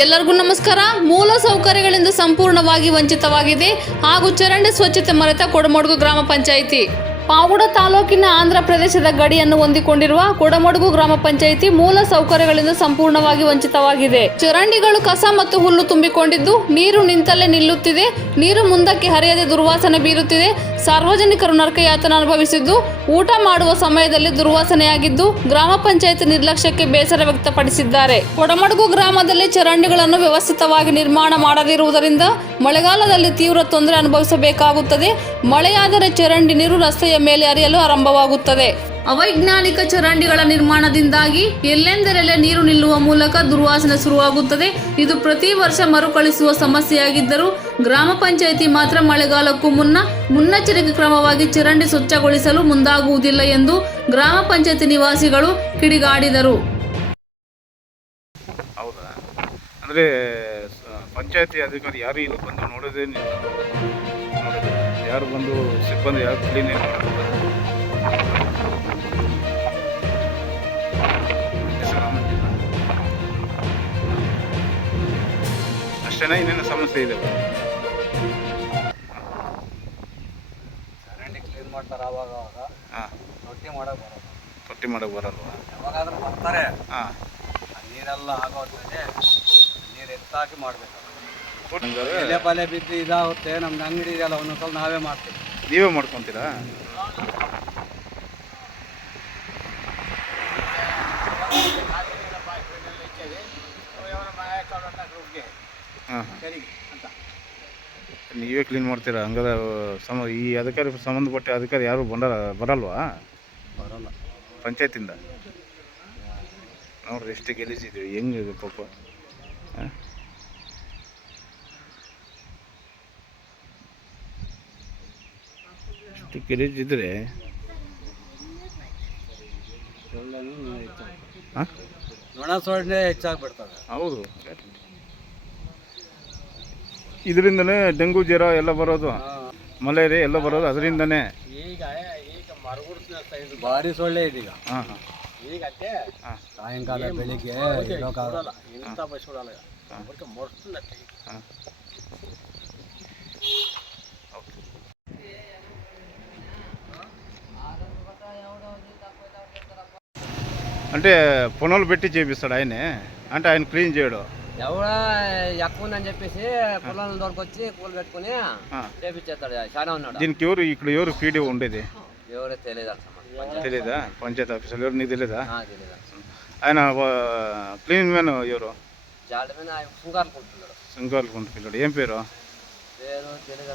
ಎಲ್ಲರಿಗೂ ನಮಸ್ಕಾರ. ಮೂಲ ಸೌಕರ್ಯಗಳಿಂದ ಸಂಪೂರ್ಣವಾಗಿ ವಂಚಿತವಾಗಿದೆ ಹಾಗೂ ಚರಂಡಿ ಸ್ವಚ್ಛತೆ ಮರೆತ ಕೊಡಮೊಡಗು ಗ್ರಾಮ ಪಂಚಾಯಿತಿ. ಪಾವುಡ ತಾಲೂಕಿನ ಆಂಧ್ರ ಪ್ರದೇಶದ ಗಡಿಯನ್ನು ಹೊಂದಿಕೊಂಡಿರುವ ಕೊಡಮಡುಗು ಗ್ರಾಮ ಪಂಚಾಯಿತಿ ಮೂಲ ಸೌಕರ್ಯಗಳಿಂದ ಸಂಪೂರ್ಣವಾಗಿ ವಂಚಿತವಾಗಿದೆ. ಚರಂಡಿಗಳು ಕಸ ಮತ್ತು ಹುಲ್ಲು ತುಂಬಿಕೊಂಡಿದ್ದು, ನೀರು ನಿಂತಲ್ಲೇ ನಿಲ್ಲುತ್ತಿದೆ. ನೀರು ಮುಂದಕ್ಕೆ ಹರಿಯದೆ ದುರ್ವಾಸನೆ ಬೀರುತ್ತಿದೆ. ಸಾರ್ವಜನಿಕರು ನರಕಯಾತನ ಅನುಭವಿಸಿದ್ದು, ಊಟ ಮಾಡುವ ಸಮಯದಲ್ಲಿ ದುರ್ವಾಸನೆಯಾಗಿದ್ದು, ಗ್ರಾಮ ಪಂಚಾಯತ್ ನಿರ್ಲಕ್ಷ್ಯಕ್ಕೆ ಬೇಸರ ವ್ಯಕ್ತಪಡಿಸಿದ್ದಾರೆ. ಕೊಡಮಡುಗು ಗ್ರಾಮದಲ್ಲಿ ಚರಂಡಿಗಳನ್ನು ವ್ಯವಸ್ಥಿತವಾಗಿ ನಿರ್ಮಾಣ ಮಾಡದಿರುವುದರಿಂದ ಮಳೆಗಾಲದಲ್ಲಿ ತೀವ್ರ ತೊಂದರೆ ಅನುಭವಿಸಬೇಕಾಗುತ್ತದೆ. ಮಳೆಯಾದರೆ ಚರಂಡಿ ನೀರು ರಸ್ತೆಯ ಮೇಲೆ ಹರಿಯಲು ಆರಂಭವಾಗುತ್ತದೆ. ಅವೈಜ್ಞಾನಿಕ ಚರಂಡಿಗಳ ನಿರ್ಮಾಣದಿಂದಾಗಿ ಎಲ್ಲೆಂದರೆಲ್ಲೇ ನೀರು ನಿಲ್ಲುವ ಮೂಲಕ ದುರ್ವಾಸನೆ ಶುರುವಾಗುತ್ತದೆ. ಇದು ಪ್ರತಿ ವರ್ಷ ಮರುಕಳಿಸುವ ಸಮಸ್ಯೆಯಾಗಿದ್ದರೂ ಗ್ರಾಮ ಪಂಚಾಯಿತಿ ಮಾತ್ರ ಮಳೆಗಾಲಕ್ಕೂ ಮುನ್ನ ಮುನ್ನೆಚ್ಚರಿಕೆ ಕ್ರಮವಾಗಿ ಚರಂಡಿ ಸ್ವಚ್ಛಗೊಳಿಸಲು ಮುಂದಾಗುವುದಿಲ್ಲ ಎಂದು ಗ್ರಾಮ ಪಂಚಾಯಿತಿ ನಿವಾಸಿಗಳು ಕಿಡಿಗಾಡಿದರು. ಹೌದಾ? ಅಂದರೆ ಪಂಚಾಯತಿ ಅಧಿಕಾರಿ ಯಾರು ಇಲ್ಲಿ ಬಂದು ನೋಡೋದೇ ಯಾರು ಬಂದು ಸಿಬ್ಬಂದಿ ಯಾರು ಕ್ಲೀನ್ ಅಷ್ಟೇನಾ ಇನ್ನೇನು ಸಮಸ್ಯೆ ಇದೆ? ಚರಂಡಿ ಕ್ಲೀನ್ ಮಾಡ್ತಾರೆ ಅವಾಗ ಅವಾಗ ಹಾಂ. ರೊಟ್ಟಿ ಮಾಡಕ್ಕೆ ಬರೋದು ತೊಟ್ಟಿ ಮಾಡಕ್ಕೆ ಬರಲ್ವಾ? ಯಾವಾಗಾದ್ರೂ ಬರ್ತಾರೆ ಹಾಂ. ನೀರೆಲ್ಲ ಆಗೋದ್ಮೇಲೆ ನೀರು ಎತ್ತಾಕಿ ಮಾಡಬೇಕು. ಎಲೆ ಪಲೆ ಬಿದ್ದು ಇದಾಗುತ್ತೆ ನಮ್ದು ಅಂಗಡಿ ಇದೆಯಲ್ಲ ಒಂದೊಂದ್ಸಲ ನಾವೇ ಮಾಡ್ತೀವಿ. ನೀವೇ ಮಾಡ್ಕೊತೀರಾ? ನೀವೇ ಕ್ಲೀನ್ ಮಾಡ್ತೀರಾ? ಹಂಗಾದ್ರೆ ಸಮ ಈ ಅಧಿಕಾರಿ ಸಂಬಂಧಪಟ್ಟ ಅಧಿಕಾರಿ ಯಾರು ಬಂದ ಬರಲ್ವಾ? ಬರಲ್ಲ. ಪಂಚಾಯತಿಂದ? ನೋಡ್ರಿ ಎಷ್ಟು ಗೆಲ್ಲಿಸಿದ್ವಿ ಹೆಂಗ್ ಪಾಪ. ಹೆಚ್ಚಾಗಿ ಹಾಂ? ನೊಣ ಸೊಳ್ಳೆ ಹೆಚ್ಚಾಗ್ಬಿಡ್ತದೆ ಹೌದು. ಇದರಿಂದನೇ ಡೆಂಗು ಜ್ವರ ಎಲ್ಲ ಬರೋದು. ಮಲೇರಿಯಾ ಎಲ್ಲ ಬರೋದು. ಅದರಿಂದನೇ. ಈಗ ಈಗ ಮರಗುಡ್ಸಿನ ಸೈಡ್ ಭಾರಿ ಸೊಳ್ಳೆ ಇದೀಗ. ಹಾಂ ಹಾಂ. ಈಗ ಅದೇ ಹಾಂ. ಸಾಯಂಕಾಲ ಬೆಳಿಗ್ಗೆ ಇಂಥ ಬಸ್ಸುಗಳಲ್ಲ ಹಾಂ. అంటే పొనలు పెట్టి చేపిస్తాడు ఆయనే. అంటే ఆయన క్లీన్ చేయడు. ఎవడ ఎక్కువ ఉందని చెప్పేసి పొలం దొరకొచ్చి పూలు పెట్టుకుని ఆ. చేపించేస్తాడు చాలా ఉన్నాడు. దీనికి ఎవరు ఇక్కడ ఎవరు పీడిఓ ఉండేది? ఎవరో తెలియదు అంట తెలీదా పంచాయత్ ఆఫీసర్. ఎవరు? నీకు తెలీదా తెలియదు ఆయన క్లీన్ మ్యాన్ ఎవరు? జాడ మీద ఆయన పుంగారుకుంటున్నాడు శంకర్కుంట పిల్లడు ఏం పేరు? పేరు తెలియదు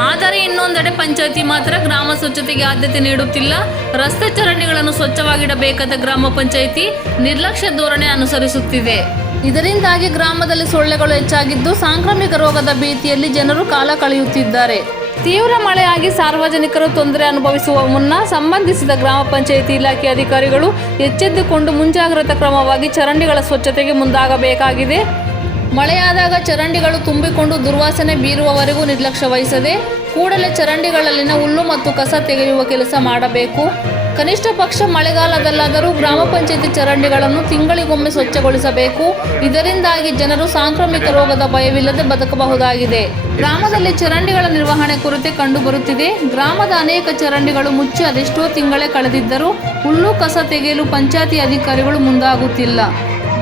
ಆದರೆ ಇನ್ನೊಂದೆಡೆ ಪಂಚಾಯಿತಿ ಮಾತ್ರ ಗ್ರಾಮ ಸ್ವಚ್ಛತೆಗೆ ಆದ್ಯತೆ ನೀಡುತ್ತಿಲ್ಲ. ರಸ್ತೆ ಚರಂಡಿಗಳನ್ನು ಸ್ವಚ್ಛವಾಗಿಡಬೇಕಾದ ಗ್ರಾಮ ಪಂಚಾಯಿತಿ ನಿರ್ಲಕ್ಷ್ಯ ಧೋರಣೆ ಅನುಸರಿಸುತ್ತಿದೆ. ಇದರಿಂದಾಗಿ ಗ್ರಾಮದಲ್ಲಿ ಸೊಳ್ಳೆಗಳು ಹೆಚ್ಚಾಗಿದ್ದು ಸಾಂಕ್ರಾಮಿಕ ರೋಗದ ಭೀತಿಯಲ್ಲಿ ಜನರು ಕಾಲ ಕಳೆಯುತ್ತಿದ್ದಾರೆ. ತೀವ್ರ ಮಳೆಯಾಗಿ ಸಾರ್ವಜನಿಕರು ತೊಂದರೆ ಅನುಭವಿಸುವ ಮುನ್ನ ಸಂಬಂಧಿಸಿದ ಗ್ರಾಮ ಪಂಚಾಯಿತಿ ಇಲಾಖೆ ಅಧಿಕಾರಿಗಳು ಎಚ್ಚೆತ್ತುಕೊಂಡು ಮುಂಜಾಗ್ರತಾ ಕ್ರಮವಾಗಿ ಚರಂಡಿಗಳ ಸ್ವಚ್ಛತೆಗೆ ಮುಂದಾಗಬೇಕಾಗಿದೆ. ಮಳೆಯಾದಾಗ ಚರಂಡಿಗಳು ತುಂಬಿಕೊಂಡು ದುರ್ವಾಸನೆ ಬೀರುವವರೆಗೂ ನಿರ್ಲಕ್ಷ್ಯ ವಹಿಸದೆ ಕೂಡಲೇ ಚರಂಡಿಗಳಲ್ಲಿನ ಹುಲ್ಲು ಮತ್ತು ಕಸ ತೆಗೆಯುವ ಕೆಲಸ ಮಾಡಬೇಕು. ಕನಿಷ್ಠ ಪಕ್ಷ ಮಳೆಗಾಲದಲ್ಲಾದರೂ ಗ್ರಾಮ ಪಂಚಾಯತಿ ಚರಂಡಿಗಳನ್ನು ತಿಂಗಳಿಗೊಮ್ಮೆ ಸ್ವಚ್ಛಗೊಳಿಸಬೇಕು. ಇದರಿಂದಾಗಿ ಜನರು ಸಾಂಕ್ರಾಮಿಕ ರೋಗದ ಭಯವಿಲ್ಲದೆ ಬದುಕಬಹುದಾಗಿದೆ. ಗ್ರಾಮದಲ್ಲಿ ಚರಂಡಿಗಳ ನಿರ್ವಹಣೆ ಕೊರತೆ ಕಂಡುಬರುತ್ತಿದೆ. ಗ್ರಾಮದ ಅನೇಕ ಚರಂಡಿಗಳು ಮುಚ್ಚಿ ಅದೆಷ್ಟೋ ತಿಂಗಳೇ ಕಳೆದಿದ್ದರೂ ಹುಲ್ಲು, ಕಸ ತೆಗೆಯಲು ಪಂಚಾಯತಿ ಅಧಿಕಾರಿಗಳು ಮುಂದಾಗುತ್ತಿಲ್ಲ.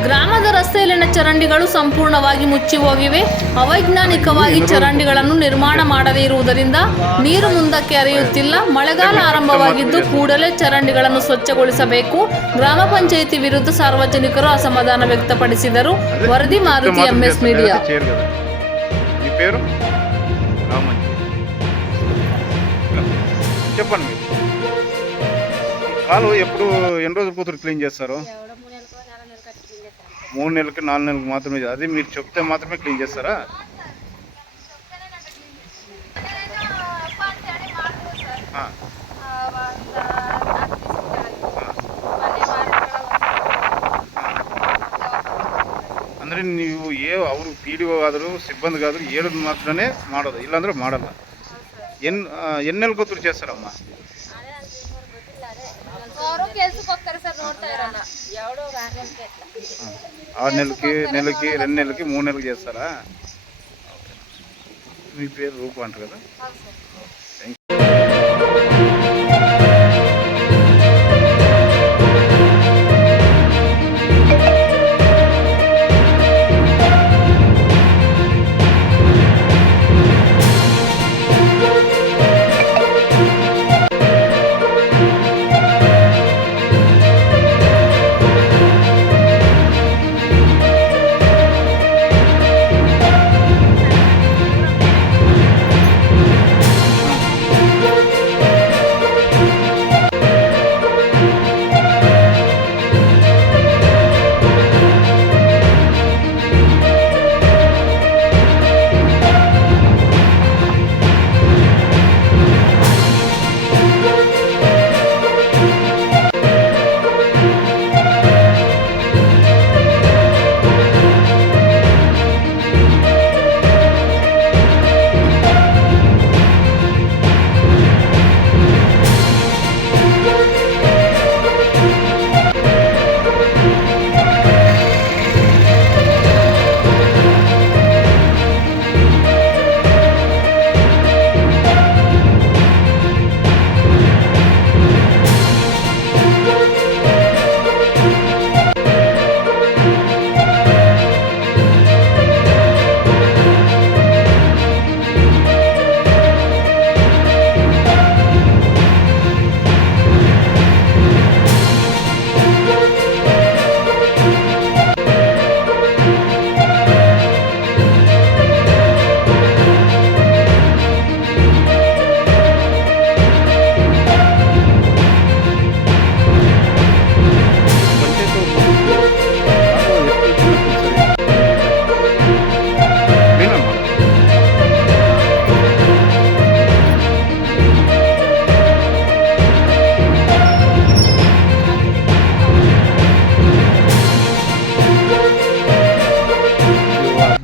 ಗ್ರಾಮದ ರಸ್ತೆಯಲ್ಲಿನ ಚರಂಡಿಗಳು ಸಂಪೂರ್ಣವಾಗಿ ಮುಚ್ಚಿ ಹೋಗಿವೆ ಅವೈಜ್ಞಾನಿಕವಾಗಿ ಚರಂಡಿಗಳನ್ನು ನಿರ್ಮಾಣ ಮಾಡದೇ ಇರುವುದರಿಂದ ನೀರು ಮುಂದಕ್ಕೆ ಹರಿಯುತ್ತಿಲ್ಲ ಮಳೆಗಾಲ ಆರಂಭವಾಗಿದ್ದು ಕೂಡಲೇ ಚರಂಡಿಗಳನ್ನು ಸ್ವಚ್ಛಗೊಳಿಸಬೇಕು ಗ್ರಾಮ ಪಂಚಾಯಿತಿ ವಿರುದ್ಧ ಸಾರ್ವಜನಿಕರು ಅಸಮಾಧಾನ ವ್ಯಕ್ತಪಡಿಸಿದರು ವರದಿ ಮಾರುತಿ ಎಂಎಸ್ ಮೀಡಿಯಾ చేరు కదా మీ పేరు రామంజీ చెప్పండి మీరు కాలు ఎప్పుడు ఎన్ని రోజులు కూతురు క్లీన్ చేస్తారు మూడు నెలలకి నాలుగు నెలలకు మాత్రమే అది మీరు చెప్తే మాత్రమే క్లీన్ చేస్తారా ಅಂದರೆ ನೀವು ಏ, ಅವರು ಪಿ ಡಿ ಒ ಆದರೂ ಸಿಬ್ಬಂದಿಗೆ ಹೇಳೋದು ಮಾತ್ರನೇ ಮಾಡೋದು, ಇಲ್ಲಾಂದರೆ ಮಾಡಲ್ಲ. ಎನ್ ಎನ್ನೆಲ್ ಗೊತ್ತು చేస్తారమ్మా ಕೆಲಸಕ್ಕೆ ಸರ್ ಇರಲ್ಲ. ఆరు నెలలకి నెలకి రెండు నెలలకి మూడు నెలలకి చేస్తారా. మీ పేరు రూప అంటారు కదా?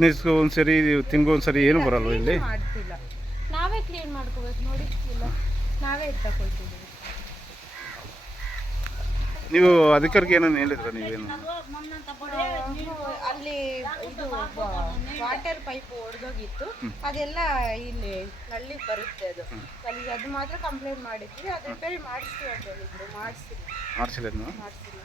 ನೀವು ಹದಿನೈದು ಒಂದ್ಸರಿ ತಿಂಗಳು ಒಂದ್ಸರಿ ಏನು ಬರಲ್ವ ಇಲ್ಲಿ? ಮಾಡ್ತಿಲ್ಲ. ನಾವೇ ಕ್ಲೀನ್ ಮಾಡ್ಕೋಬೇಕು ನೋಡಿ ಇಲ್ಲ ನಾವೇ ಎತ್ತಕ್ ಹೋಗ್ತಿದ್ದೀವಿ ನೀವು ಅಧಿಕಾರಿಗೆ ಏನೋ ಹೇಳಿದ್ರ ನೀವೇನು? ಅಲ್ಲಿ ಇದು ವಾಟರ್ ಪೈಪ್ ಒಡೆದೋಗಿತ್ತು. ಅದೆಲ್ಲ ಇಲ್ಲಿ ಹಳ್ಳಿಗೆ ಬರುತ್ತೆ ಅದು. ಅಲ್ಲಿ ಅದು ಮಾತ್ರ ಕಂಪ್ಲೇಂಟ್ ಮಾಡಿದ್ವಿ ಅದು ರಿಪೇರಿ ಮಾಡಿಸ್ತೀವಿ ಅಂತ ಹೇಳಿದ್ರು. ಮಾಡಿಸಿಲ್ಲ. ಮಾಡಿಸಿಲ್ಲ ಮಾಡಿಸಿಲ್ಲ.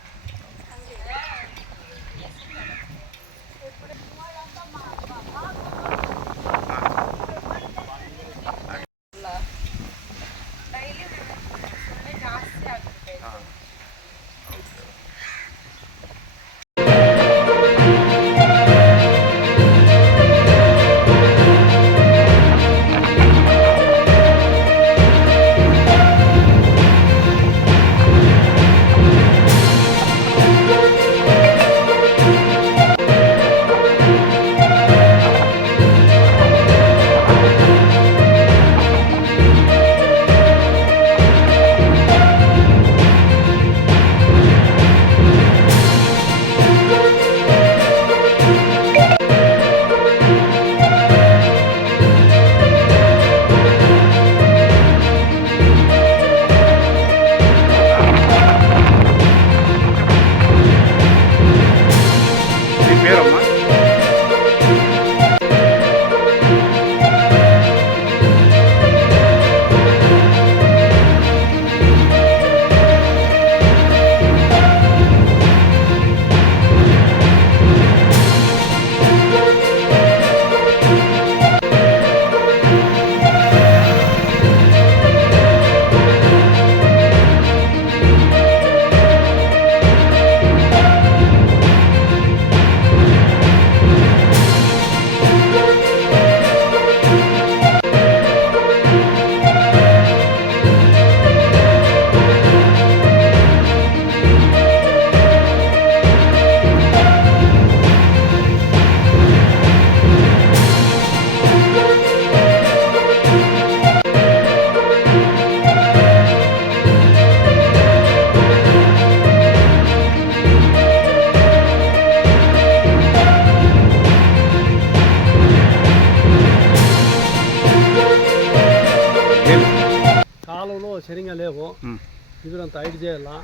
ఇదంత ఐడ్ చేయాలా?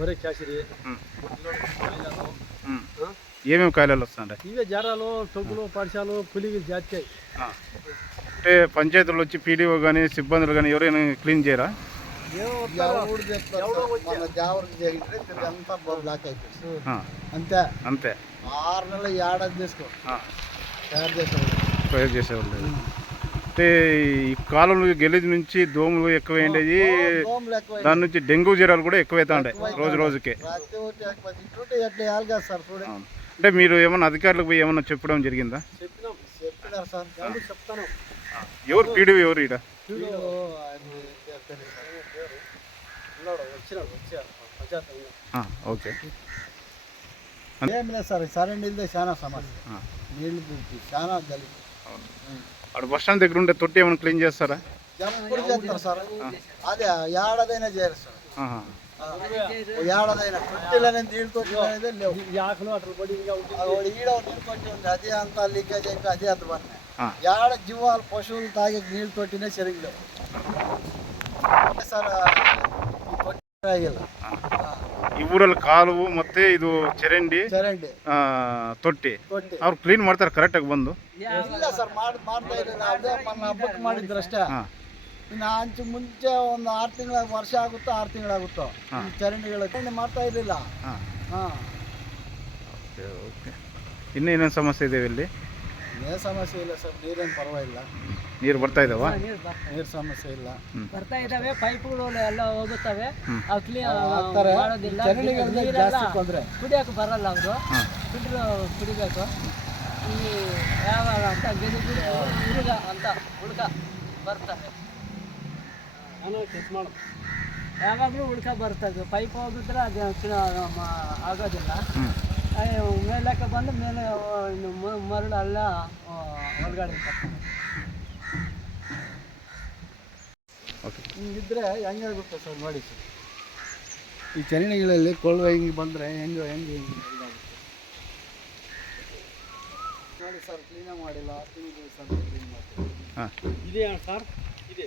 ఒరే క్యాసిరి ఏమేమి కాయలు వస్తాయి ఇవే జరాలు తొక్కులు పరిశాలు పులికి జాతాయి అంటే పంచాయతీలు వచ్చి పీడీఓ కానీ సిబ్బందులు కానీ ఎవరైనా క్లీన్ చేయరా? అంతే అంతే. ఆరు నెలలు ఏడాది చేసుకో తయారు చేసేవాళ్ళు. తయారు చేసేవాళ్ళు. అంటే ఈ కాలంలో గెలిజ్ నుంచి దోమలు ఎక్కువైండేవి దాని నుంచి డెంగ్యూ జ్వరాలు కూడా ఎక్కువైతుండే రోజు రోజుకే. అంటే మీరు ఏమైనా అధికారులకు పోయి ఏమైనా చెప్పడం జరిగిందా? ఎవరు పీడి ఎవరు ఇక్కడ ఓకే. ఏమి లేదు సార్ సరే నీళ్ళదే చాలా సమస్య. నీళ్ళు చాలా గలి అక్కడ బస్ స్టాండ్ దగ్గర ఉండే తొట్టి ఏమైనా క్లీన్ చేస్తారా ఎప్పుడు చేస్తారు సార్ అదే ఏడాదైనా చేయరు సార్ ఆహా. ఆ, ఓ ఏడాదైనా తొట్టిలోనే నీళ్ళు తొట్టి అనేది లేవు ఈ ఆకులు అట్లా పడి ఇంకా ఉంటుంది. అది ఒకటి ఈడ ఒక నీళ్ళు తొట్టి ఉంది అది అంతా లీకేజ్ అయిపోయి అదే అంత పడినాయి ఆ. ఏడ జీవాలు పశువులు తాగే నీళ్ళు తొట్టినే చెరిగిలేవు సార్ ఈ తొట్టి తాగేలా. ಈ ಊರಲ್ಲಿ ಕಾಲುವು ಮತ್ತೆ ಇದು ಚರಂಡಿ ಚರಂಡಿ. ತೊಟ್ಟಿ. ತೊಟ್ಟಿ. ಅವ್ರು ಕ್ಲೀನ್ ಮಾಡ್ತಾರೆ ಕರೆಕ್ಟಾಗಿ ಬಂದು. ಇಲ್ಲ ಸರ್ ಮಾಡಿ ಮಾಡ್ತಾ ಇರಲಿಲ್ಲ ಅದೇ ಮೊನ್ನೆ ಹಬ್ಬಕ್ಕೆ ಮಾಡಿದ್ರು ಅಷ್ಟೇ ಹಾಂ. ಇನ್ನು ಅಂಚು ಮುಂಚೆ ಒಂದು ಆರು ತಿಂಗಳ ವರ್ಷ ಆಗುತ್ತೋ ಆರು ತಿಂಗಳಾಗುತ್ತೋ ಚರಂಡಿಗಳ ಈ ಚರಂಡಿಗಳು ಚರಂಡಿ ಮಾಡ್ತಾ ಇರಲಿಲ್ಲ. ಹಾಂ. ಹಾಂ. Okay okay. ಇನ್ನೂ ಏನೇನು ಸಮಸ್ಯೆ ಇದೆ ಇಲ್ಲಿ? ಏ ಸಮಸ್ಯೆ ಇಲ್ಲ ಸರ್ ನೀರೇನು ಪರವಾಗಿಲ್ಲ. ನೀರು ಬರ್ತಾ ಇದಾವ? ನೀರು ಸಮಸ್ಯೆ ಇಲ್ಲ. ಬರ್ತಾ ಇದಾವೆ ಪೈಪ್ಗಳು ಎಲ್ಲ ಹೋಗುತ್ತವೆ. ಅಕ್ಲಿ ಅವು ಕ್ಲೀನ್ ಹಾಕ್ತಾರೆ. ಮಾಡೋದಿಲ್ಲ. ಚರಂಡಿಗಳಿಗೆ ನೀರೆಲ್ಲ ತೊಂದರೆ. ಕುಡಿಯೋಕೆ ಬರಲ್ಲ ಅವರು. ಫಿಲ್ಟ್ರ್ ಕುಡಿಬೇಕು. ಈ ಯಾವಾಗ ಅಂತ ಗೆದು ಗಿಡ ಹುಡುಗ ಅಂತ ಹುಡುಗ ಬರ್ತಾರೆ. ನಾನು ಕೆಲಸ ಮಾಡು ಯಾವಾಗಲೂ ಉಳ್ಕ ಬರ್ತದೆ. ಪೈಪ್ ಹೋಗಿದ್ರೆ ಅದು ಮ- ಆಗೋದಿಲ್ಲ. ಮೇಲಕ್ಕೆ ಬಂದು ಮೇಲೆ ಮರಳು ಅಲ್ಲ ಹೊರಗಡೆ ಓಕೆ ಹಿಂಗಿದ್ರೆ ಹೆಂಗೆ ಆಗುತ್ತೆ ಸರ್ ನೋಡಿ ಸರ್. ಈ ಚರಣಿಗಳಲ್ಲಿ ಕೊಳುವ ಹಿಂಗೆ ಬಂದರೆ ಹೆಂಗೆ ಹೆಂಗೆ ಹಿಂಗೆ ನೋಡಿ ಸರ್ ಕ್ಲೀನಾಗಿ ಮಾಡಿಲ್ಲ ತಿಂದು ಸರ್ ಕ್ಲೀನ್ ಮಾಡ್ತೀವಿ ಹಾಂ. ಇದೆ ಸರ್? ಇದೆ.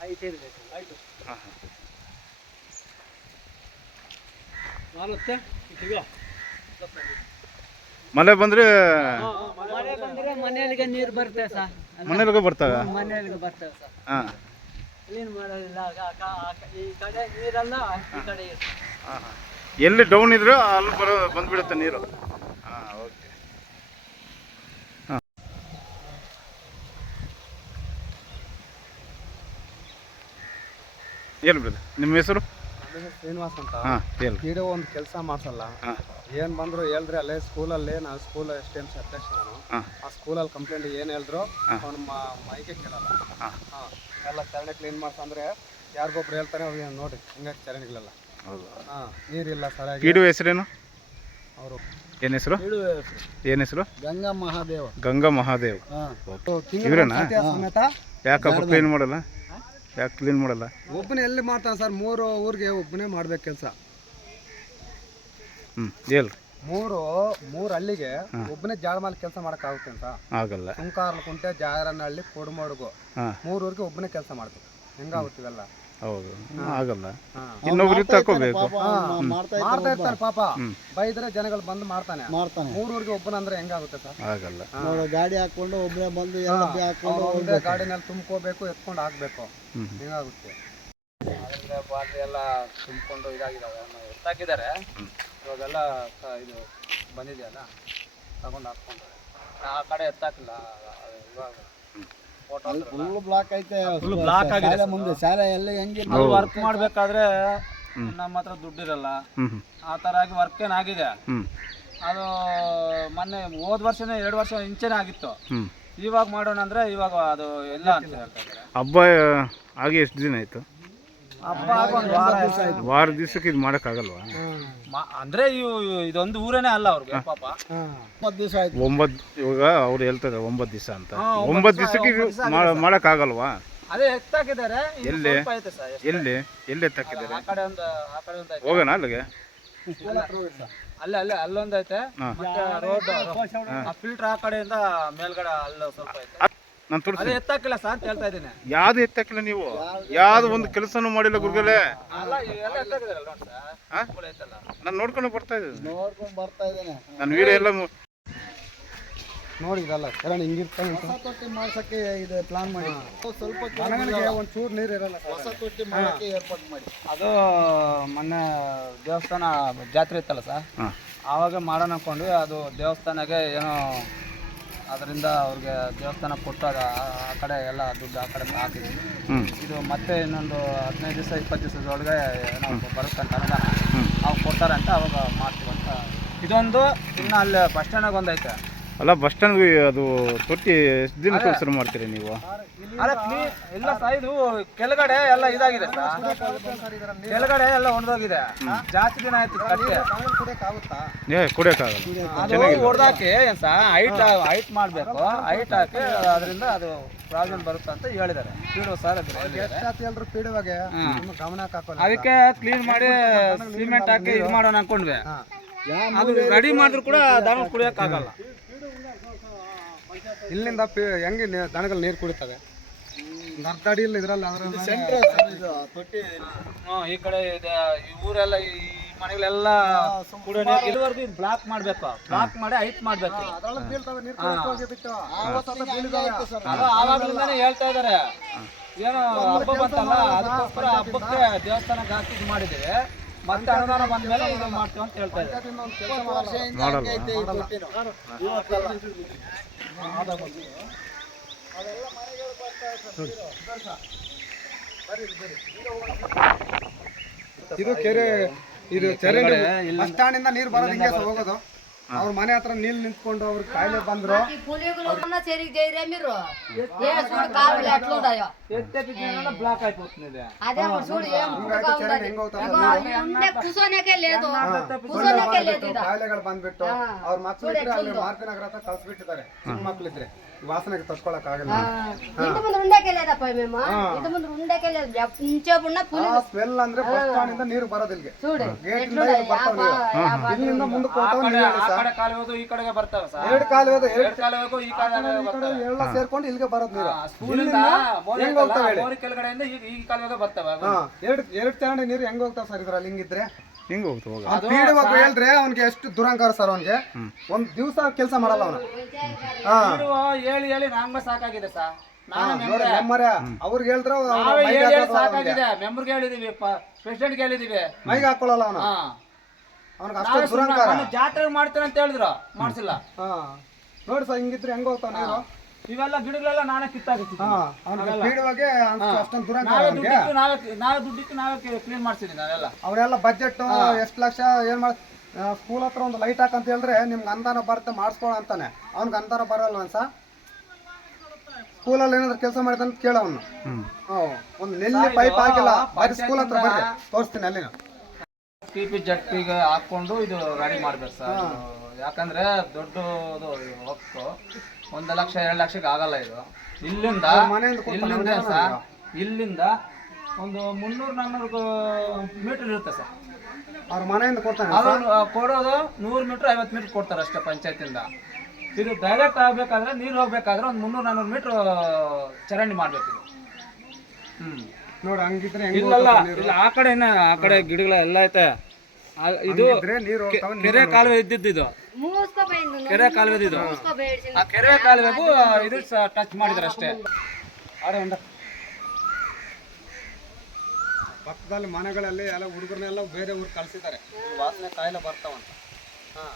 ಐತೆ ಇರಬೇಕು ಆಯ್ತು. ಹಾಂ ಹಾಂ ನಾನತ್ತೆ ಈಗ ಮಳೆ ಬಂದ್ರೆ ಮಳೆ ಬಂದರೆ ಮನೆಯಲ್ಲಿಗೆ ನೀರು ಬರುತ್ತೆ ಸರ್. ಮನೆಯಲ್ಲಿಗೆ ಬರ್ತಾವೆ? ಮನೆಯಲ್ಲಿಗೆ ಬರ್ತೇವೆ ಸರ್. ಹಾಂ. ಕ್ಲೀನ್ ಮಾಡೋದಿಲ್ಲ ಈ ಕಡೆ ನೀರೆಲ್ಲ ಈ ಕಡೆ ಇರುತ್ತೆ. ಹಾಂ ಹಾಂ. ಎಲ್ಲಿ ಡೌನ್ ಇದ್ರೆ ಅಲ್ಲಿ ಬರೋ ಬಂದ್ಬಿಡುತ್ತೆ ನೀರು. ಹಾಂ ಓಕೆ. ಹಾಂ. ಏನು ಬಿಡೋದು ನಿಮ್ಮ ಹೆಸರು? ಶ್ರೀನಿವಾಸ್ ಅಂತ. ಹಾಂ ಹೇಳಿ. ಕೀಡೋ ಒಂದು ಕೆಲಸ ಮಾಡ್ಸಲ್ಲ. ಹಾಂ. ಏನು ಬಂದ್ರು ಹೇಳ್ರಿ ಅಲ್ಲೇ ಸ್ಕೂಲಲ್ಲಿ ನಾನು school S T M C ಅಧ್ಯಕ್ಷ ನಾನು. ಹಾಂ. ಆ ಸ್ಕೂಲಲ್ಲಿ ಕಂಪ್ಲೇಂಟ್ ಏನು ಹೇಳಿದ್ರು. ಅವ್ನು ಮೈಕೆ ಕೇಳಲ್ಲ. ಹಾಂ. ಹಾಂ. ಎಲ್ಲ ಚರಂಡಿ ಕ್ಲೀನ್ ಮಾಡ್ಸಂದ್ರೆ ಯಾರಿಗೊಬ್ರು ಹೇಳ್ತಾರೆ ಅವ್ರಿಗೆ ನೋಡಿ ಹಿಂಗಾಗಿ ಚರಂಡಿಗಳೆಲ್ಲ ಹೌದು. ಹಾಂ ನೀರಿಲ್ಲ ಸರಿಯಾಗಿ. ಇಡು ಹೆಸರೇನು? ಅವರು. ಏನ್ ಹೆಸರು? ಏನ್ ಹೆಸರು? ಗಂಗಾ ಮಹಾದೇವ. ಗಂಗಾ ಮಹಾದೇವ್. ಹಾಂ. ಇವ್ರೇನಾ? ಸಮೇತ? ಯಾಕಪ್ಪ ಕ್ಲೀನ್ ಮಾಡಲ್ಲ? ಯಾಕೆ ಕ್ಲೀನ್ ಮಾಡಲ್ಲ? ಒಬ್ಬನೇ ಎಲ್ಲಿ ಮಾಡ್ತಾನೆ ಸರ್? ಮೂರು ಊರಿಗೆ ಒಬ್ಬನೇ ಮಾಡ್ಬೇಕು ಕೆಲಸ. ಹ್ಞೂ ಹೇಳಿ. ಮೂರು ಮೂರು ಹಳ್ಳಿಗೆ ಒಬ್ಬನೇ ಜಾಳ ಕೆಲಸ ಆಗುತ್ತೆ ಅಂತ. ಆಗಲ್ಲ ಸುಂಕಾರ್ಲ ಕುಂಟೆ ಜಾರನಹಳ್ಳಿ ಕೊಡಮಡುಗು. ಹಾಂ. ಊರಿಗೆ ಒಬ್ಬನೇ ಕೆಲಸ ಮಾಡ್ತೀವಿ. ಹೆಂಗಾಗುತ್ತಿವೆಲ್ಲ ಹೌದು. ಆಗಲ್ಲ. ಇನ್ನೊಬ್ರಿಗೆ ತಕೋಬೇಕು ಮಾಡ್ತಾ ಇರ್ತಾರೆ ಪಾಪ. ಬೈದ್ರೆ ಜನಗಳು ಬಂದು ಮಾಡ್ತಾನೆ. ಮಾಡ್ತಾನೆ. ಮೂರೂರಿಗೆ ಒಬ್ಬನ ಅಂದ್ರೆ ಹೆಂಗಾಗುತ್ತೆ ಸರ್? ಆಗಲ್ಲ. ನೋಡು ಗಾಡಿ ಹಾಕೊಂಡು ಒಬ್ಬನೇ ಬಂದು ಎಲ್ಲ ಬಿ ಹಾಕೊಂಡು ಒಂದೇ ಗಾಡಿನಲ್ಲಿ ತುಂಬ್ಕೋಬೇಕು ಎತ್ಕೊಂಡು ಹಾಕ್ಬೇಕು. ಹೆಂಗಾಗುತ್ತೆ? ಅದರಿಂದ ಬಾಟ್ಲಿ ಎಲ್ಲ ತುಂಬಿಕೊಂಡು ಇದಾಗಿದ್ದಾವೆ ಎತ್ತಾಕಿದ್ದಾರೆ. ಇವಾಗೆಲ್ಲ ಇದು ಬಂದಿದೆಯಲ್ಲ ತಗೊಂಡು ಹಾಕ್ಕೊಂಡು. ಆ ಕಡೆ ಎತ್ತಾಕಿಲ್ಲ ಇವಾಗ. ಫುಲ್ ಬ್ಲಾಕ್ ಐತೆ. ಫುಲ್ ಬ್ಲಾಕ್ ಆಗಿದೆ. ಮುಂದೆ ಶಾಲೆ ಎಲ್ಲ ಹೆಂಗೆ ವರ್ಕ್ ಮಾಡಬೇಕಾದ್ರೆ ನಮ್ಮ ಹತ್ರ ದುಡ್ಡಿರಲ್ಲ ಆ ಥರ ಆಗಿ ವರ್ಕ್ ಏನಾಗಿದೆ ಅದು ಮೊನ್ನೆ ಹೋದ ವರ್ಷನೇ ಎರಡು ವರ್ಷ ಇಂಚೆನೇ ಆಗಿತ್ತು. ಇವಾಗ ಮಾಡೋಣ ಅಂದ್ರೆ ಇವಾಗ ಅದು ಎಲ್ಲ ಅಂತ ಹೇಳ್ತಾ ಇದ್ದಾರೆ. ಹಬ್ಬ ಆಗಿ ಎಷ್ಟು ದಿನ ಆಯಿತು? ಹಬ್ಬ ಆಗಿ ಒಂದು ವಾರ ಆಯ್ತು. ವಾರ ದಿವಸಕ್ಕೆ ಇದು ಮಾಡೋಕ್ಕಾಗಲ್ವಾ? ಮಾ- ಅಂದ್ರೆ ಇವು ಇದೊಂದು ಊರೇನೆ ಅಲ್ಲ ಅವ್ರಿಗೆ ಪಾಪ. ಒಂಬತ್ತು ದಿವಸ ಆಯ್ತು. ಒಂಬತ್ತು ಇವಾಗ ಅವ್ರು ಹೇಳ್ತಾರೆ ಒಂಬತ್ತು ದಿವಸ ಅಂತ. ಹಾ, ಒಂಬತ್ತು ಒಂಬತ್ತು ದಿವ್ಸ- ದಿವಸಕ್ಕೆ ಇದು ಒಂಬತ್ತು ದಿವ್ಸ ಮಾ- ಮಾಡೋಕ್ಕಾಗಲ್ವಾ? ಅದೇ ಎತ್ತಾಕಿದ್ದಾರೆ ಇನ್ನು ಎಲ್ಲಿ? ಸ್ವಲ್ಪ ಐತೆ ಸರ್ ಎಷ್ಟು? ಎಲ್ಲಿ? ಎಲ್ಲಿ ಎತ್ತಾಕಿದ್ದಾರೆ? ಆ ಕಡೆ ಒಂದು ಆ ಕಡೆ ಒಂದು ಐತೆ ಹೋಗೋಣ ಅಲ್ಲಿಗೆ? ಅಲ್ಲ ಅಲ್ಲೇ ಅಲ್ಲೊಂದು ಐತೆ ಹಾ. ಮತ್ತೆ ರೋಡ್ ಆ ಫಿಲ್ಟರ್ ಆ ಕಡೆಯಿಂದ ಮೇಲ್ಗಡೆ ಅಲ್ಲ ಸ್ವಲ್ಪ ಐತೆ ನಾನು ಅದೇ ತೋರಿಸ್ತೀನಿ ಎತ್ತಾಕಿಲ್ಲ ಸರ್ ಅಂತ ಹೇಳ್ತಾ ಇದ್ದೀನಿ. ಯಾವ್ದು ಎತ್ತಕ್ಕಿಲ್ಲ ನೀವು? ಯಾವ್ದು ಒಂದು ಕೆಲಸನೂ ಮಾಡಿಲ್ಲ ಗುರುಗಳೇ? ನಾನು ನೋಡ್ಕೊಂಡು ಬರ್ತಾ ಇದ್ದೀನಿ. ನೋಡ್ಕೊಂಡು ಬರ್ತಾ ಇದ್ದೇನೆ. ನಾನು ವಿಡಿಯೋ ಎಲ್ಲ ನೋಡಿ ಇದಲ್ಲ ಹಿಂಗಿರ್ತಾನೆ ಹೊಸ ತೊಟ್ಟಿ ಮಾಡ್ಸಕ್ಕೆ ಇದು ಪ್ಲಾನ್ ಮಾಡಿ. ಸ್ವಲ್ಪ ಒಂದು ಚೂರು ನೀರು ಇರಲ್ಲ ಹೊಸ ತೊಟ್ಟಿ ಮಾಡಕ್ಕೆ ಏರ್ಪಾಟ್ ಮಾಡಿ. ಅದು ಮೊನ್ನೆ ದೇವಸ್ಥಾನ ಜಾತ್ರೆ ಇತ್ತಲ್ಲ ಸರ್ ಆವಾಗ ಮಾಡೋಣ ಅನ್ಕೊಂಡ್ವಿ ಅದು ದೇವಸ್ಥಾನಕ್ಕೆ ಏನೋ ಅದರಿಂದ ಅವ್ರಿಗೆ ದೇವಸ್ಥಾನ ಕೊಟ್ಟು ಅದು ಆ ಕಡೆ ಎಲ್ಲ ದುಡ್ಡು ಆ ಕಡೆ ಹಾಕಿದ್ವಿ. ಇದು ಮತ್ತೆ ಇನ್ನೊಂದು ಹದಿನೈದು ದಿವಸ ಇಪ್ಪತ್ತು ದಿವಸದೊಳಗೆ ಏನೋ ಬರುತ್ತಂತ ಅನುದಾನ ಕೊಡ್ತಾರೆ ಅಂತ ಅವಾಗ ಮಾಡ್ತೀವಂತ ಅಂತ. ಇದೊಂದು ಇನ್ನು ಅಲ್ಲಿ ಬಸ್ ಸ್ಟ್ಯಾಂಡಾಗ ಒಂದೈತೆ. ಅಲ್ಲ ಬಸ್ ಸ್ಟ್ಯಾಂಡ್ ಅದು ತೊಟ್ಟಿ ಎಷ್ಟು ದಿನ ಶುರು ಮಾಡ್ತೀರಿ ನೀವು? ಸಾ ಇದು ಕೆಳಗಡೆ ಎಲ್ಲ ಇದಾಗಿದೆ ಸರ್. ಕೆಳಗಡೆ ಎಲ್ಲ ಒಣದೋಗಿದೆ ಜಾಸ್ತಿ ದಿನ ಆಯ್ತು ಕಟ್ಟಿ. ಚೆನ್ನಾಗಿ ಏ ಕುಡಿಯೋಕ್ಕಾಗಲ್ಲ. ಅದು ಹೊಡೆದಾಕಿ ಸ ಹೈಟ್ ಹೈಟ್ ಮಾಡಬೇಕು. ಹೈಟ್ ಹಾಕಿ ಅದರಿಂದ ಅದು ಪ್ರಾಬ್ಲಮ್ ಬರುತ್ತೆ ಅಂತ ಹೇಳಿದ್ದಾರೆ. ಪೀಡುವ ಸರ್ ಎಲ್ಲರೂ ಪೀಡುವಾಗೆ ಗಮನಕ್ಕೆ ಹಾಕೋಲ್ಲ ಅದಕ್ಕೆ ಕ್ಲೀನ್ ಮಾಡಿ ಸಿಮೆಂಟ್ ಹಾಕಿ ಇದು ಮಾಡೋಣ ಅನ್ಕೊಂಡ್ವಿ ಅದು ರೆಡಿ ಮಾಡಿದ್ರು ಕೂಡ ದಾನ ಕುಡಿಯೋಕ್ಕಾಗಲ್ಲ. ಇಲ್ಲಿಂದ ಪಿ- ಹೆಂಗೆ ನೀ- ದನಗಳು ನೀರು ಕುಡಿತವೆ? ಒಂದು ಅರ್ಧ ಅಡಿ ಇಲ್ಲ ಇದ್ರಲ್ಲಿ ಅದರ ಹ್ಮ್, ಈ ಕಡೆ ಇದೆ. ಈ ಊರೆಲ್ಲ ಈ ಮನೆಗಳೆಲ್ಲ ಕುಡಿಯೋ ನೀರು ಇದುವರೆಗೂ ಇದು ಬ್ಲಾಕ್ ಮಾಡ್ಬೇಕು. ಬ್ಲಾಕ್ ಮಾಡಿ ಹೈಟ್ ಮಾಡ್ಬೇಕು. ಅದು ಆವಾಗ್ಲಿಂದಾನೇ ಹೇಳ್ತಾ ಇದಾರೆ. ಏನೋ ಹಬ್ಬ ಬಂತಲ್ಲ ಅದಕ್ಕೋಸ್ಕರ ಹಬ್ಬಕ್ಕೆ ದೇವಸ್ಥಾನ ಜಾಸ್ತಿ ಇದು ಮಾಡಿದ್ದೀವಿ. ಮತ್ತೆ ಅನುದಾನ ಬಂದ್ಮೇಲೆ ಇದು ಮಾಡ್ತೀವಿ ಅಂತ ಹೇಳ್ತಾ ಇದ್ದಾರೆ. ಇದು ಕೆರೆ ಇದು ಚರಂಡಿ ಬಸ್ ಸ್ಟ್ಯಾಂಡ್ ಇಂದ ನೀರು ಬರೋದು ಹಿಂಗೆ ಹೋಗೋದು. ಅವ್ರ ಮನೆ ಹತ್ರ ನೀಲ್ ನಿಂತ್ಕೊಂಡು ಅವ್ರ ಕಾಯಿಲೆ ಬಂದ್ರು. ಕಾಯಿಲೆಗಳು ಬಂದ್ಬಿಟ್ಟು ಅವ್ರ ಮಕ್ಕಳು ಅಲ್ಲಿ ಮಾರುತಿ ನಗರ ಹತ್ರ ಕಳ್ಸ್ಬಿಟ್ಟಿದ್ದಾರೆ ಹೆಣ್ಮಕ್ಳಿದ್ರೆ ಮಕ್ಳು ಇದ್ರೆ ಈ ವಾಸನೆಗೆ ತಡ್ಕೊಳಕ್ ಆಗಲ್ಲ ఇంటి ముందు ఉండేకే లేదప్ప మేము ఇంటి ముందు ఉండేకే లేదు ఇంచేపు ఉన్న పులి ಆ ಸ್ಮೆಲ್ ಅಂದ್ರೆ ಬಸ್ ಸ್ಟಾಂಡ್ ಇಂದ ನೀರು ಬರೋದು ಇಲ್ಲಿಗೆ చూడు ಗೇಟ್ ಇಂದ ಇಲ್ಲಿ ಬರ್ತಾವ ನೀರು ಇಲ್ಲಿಂದ ಮುಂದಕ್ಕೆ ಹೋಗ್ತಾವ ನೀರು ಹೇಳಿ ಆ ಸರ್ ಕಡೆ ಕಾಲುವೆ ಹೋದು ಈ ಕಡೆಗೆ ಬರ್ತವೆ ಸರ್ ಎರಡು ಕಾಲುವೆ ಇದೆ, ಎರಡು ಎರಡು ಕಾಲುವೆ ಹೋಗು ಈ ಕಾಲುವೆ ಈ ಕಡೆ ಬರ್ತವೆ ಎಲ್ಲ ಸೇರ್ಕೊಂಡು ಇಲ್ಲಿಗೆ ಬರೋದು ನೀರು ಸ್ಕೂಲಿಂದ ಮೋರಿ ಹೆಂಗ್ ಹೋಗ್ತಾವೆ ಹೇಳಿ ಮೋರಿ ಕೆಳಗಡೆಯಿಂದ ಈ ಈ ಕಾಲುವೆಗೆ ಬರ್ತವೆ ಹಾ ಎರಡು ಎರಡು ಚರಂಡಿ ನೀರು ಹೆಂಗ್ ಹೋಗ್ತಾವ ಸರ್ ಇದ್ರಲ್ಲಿ ಹಿಂಗಿದ್ರೆ ಹಿಂಗೆ ಹೋಗ್ತು ಹೋಗ ಅವ್ನ್ ಪೀಡುವಾಗ ಹೇಳ್ರೆ ಅವ್ನಿಗೆ ಎಷ್ಟು ದುರಂಕಾರ ಸರ್ ಅವ್ನಿಗೆ. ಒಂದ್ ದಿವಸ ಕೆಲಸ ಮಾಡಲ್ಲ ಅವನು. ಹೇಳಿ ಹೇಳಿ ನಮ್ಗೆ ಸಾಕಾಗಿದೆ ಸರ್ ಅವ್ರಿಗೆ ಹೇಳ್ರೆ ಅವ್ರ ನಾವೇ ಮೈಗೆ ಹೇಳಿ ಹೇಳಿ ಹಾಕೋದು ಅವ್ನಿಗೆ. ಸಾಕಾಗಿದೆ. ಮೆಂಬರ್ಗೆ ಹೇಳಿದೀವಿ ಪ್ರೆಸಿಡೆಂಟ್ಗೆ ಹೇಳಿದೀವಿ. ಮೈಗೆ ಹಾಕೊಳ್ಳಲ್ಲ ಅವನು. ಹಾ. ಅವ್ನಿಗೆ ಅಷ್ಟು ದುರಂಕಾರ. ಜಾತ್ರೆ ಮಾಡ್ತೀನಿ ಅಂತ ಹೇಳಿದ್ರು. ಮಾಡ್ಸಿಲ್ಲ. ಹಾ. ನೋಡಿ ಸರ್ ಹಿಂಗಿದ್ರೆ ಹೆಂಗ್ ಹೋಗ್ತಾವ ನೀರು? ಇವೆಲ್ಲ ಗಿಡಗಳೆಲ್ಲ ನಾನೇ ಕಿತ್ತಾಗುತ್ತೆ ಅಷ್ಟೊಂದು ದೂರ ನಾವೇ ನಾವೇ ನಾವೇ ದುಡ್ಡಿಟ್ಟು ನಾವೇ ಕ್ಲೀನ್ ಮಾಡ್ಸಿದ್ದೀನಿ ನಾವೆಲ್ಲ. ಅವರೆಲ್ಲ ಬಜೆಟ್ ಎಷ್ಟು ಲಕ್ಷ ಏನ್ ಮಾಡ್ ಸ್ಕೂಲ್ ಹತ್ರ ಒಂದು ಲೈಟ್ ಹಾಕಂತ ಹೇಳಿದ್ರೆ ನಿಮ್ಗೆ ಅನುದಾನ ಬರುತ್ತೆ ಮಾಡಿಸ್ಕೊಳ ಅಂತಾನೆ. ಅವ್ನಿಗೆ ಅನುದಾನ ಬರಲ್ಲ ಅನ್ಸ? ಸ್ಕೂಲಲ್ಲಿ ಏನಾದ್ರು ಕೆಲಸ ಮಾಡಿದ ಅಂತ ಕೇಳವನು ಒಂದು ನೆಲ್ಲಿ ಪೈಪ್ ಹಾಕಿಲ್ಲ ಬರೀ ಸ್ಕೂಲ್ ಹತ್ರ ಬರ್ರಿ. ತೋರಿಸ್ತೀನಿ ಅಲ್ಲಿ ಟಿ ಪಿ ಜಟ್ಟಿಗೆ ಹಾಕೊಂಡು ಇದು ರೆಡಿ ಮಾಡ್ಬೇಕು ಸರ್. ಯಾಕಂದ್ರೆ ದೊಡ್ಡದು ಹೊಕ್ಕು. ಒಂದು ಲಕ್ಷ ಎರಡು ಲಕ್ಷಕ್ಕೆ ಆಗಲ್ಲ ಇದು. ಇಲ್ಲಿಂದ ಇಲ್ಲಿಂದ ಸರ್ ಇಲ್ಲಿಂದ ಒಂದು ಮುನ್ನೂರು ನಾನ್ನೂರು ಮೀಟರ್ ಇರುತ್ತೆ ಸರ್. ಅವ್ರ ಮನೆಯಿಂದ ಕೊಡ್ತಾರೆ ಅದು ಕೊಡೋದು ನೂರು ಮೀಟರ್ ಐವತ್ತು ಮೀಟರ್ ಕೊಡ್ತಾರೆ ಅಷ್ಟೇ ಪಂಚಾಯತಿಂದ. ಇದು ಡೈರೆಕ್ಟ್ ಆಗಬೇಕಾದ್ರೆ ನೀರು ಹೋಗ್ಬೇಕಾದ್ರೆ ಒಂದು ಮುನ್ನೂರು ನಾನ್ನೂರು ಮೀಟ್ರ್ ಚರಂಡಿ ಮಾಡಬೇಕು ಹ್ಞೂ ನೋಡಿ ಹಂಗಿದ್ರೆ ಇಲ್ಲಲ್ಲ ಇಲ್ಲ ಆ ಕಡೆ ಆ ಕಡೆ ಗಿಡಗಳೆಲ್ಲ ಐತೆ. ಇದು ಕಾಲುವೆ ಇದ್ದಿದ್ದು ಇದು. ಕೆರೆ ಕಾಲುವೆ ಇದು. ಆ ಕೆರೆ ಕಾಲುವೆಗೂ ಇದು ಟಚ್ ಮಾಡಿದ್ರು ಅಷ್ಟೇ. ಆರೆ ಒಂದ. ಪಕ್ಕದಲ್ಲಿ ಮನೆಗಳಲ್ಲಿ ಎಲ್ಲ ಹುಡುಗರನ್ನೆಲ್ಲ ಬೇರೆ ಊರು ಕಳಿಸಿದ್ದಾರೆ. ವಾಸನೆ ಕಾಯಿಲೆ ಬರ್ತಾವಂತ. ಹಾಂ.